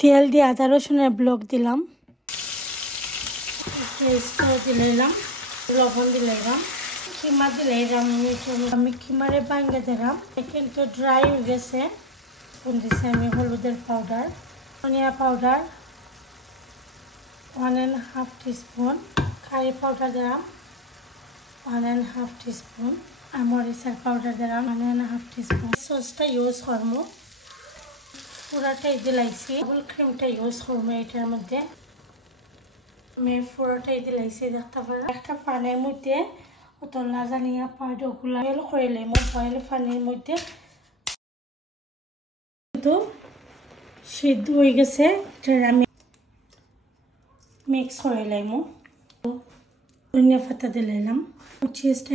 তেল দিয়ে আদা রসুনের ব্লক দিলাম, পেস্ট দিলাম, লবণ দিলাম, কিমা দিলাম। আমি কিমারে ভাঙ্গে দিলাম, কিন্তু ড্রাই হয়ে গেছে। দিছি আমি হলুদের পাউডার, ধনিয়া পাউডার 1.5 টিস্পুন, কারি পাউডার দিলাম 1.5 টিস্পুন, আর মরিচের পাউডার দিলাম 1.5 টিস্পুন। সসটা ইউজ করবো, পুরাটাই দিলাইছি। ডাবল ক্রিমটা ইউজ করবো এটার মধ্যে। আমি পুরোটাই দিলাইছি, দেখতে পারেন। একটা পানির মধ্যে অত লাজানিয়া পাউডারগুলো বয়েল করে লাইম। বয়েল পানির মধ্যে সিদ্ধ হয়ে গেছে, আমি মিক্স করে লাইম। ধনিয়া পাতা দিলাম, চিজটা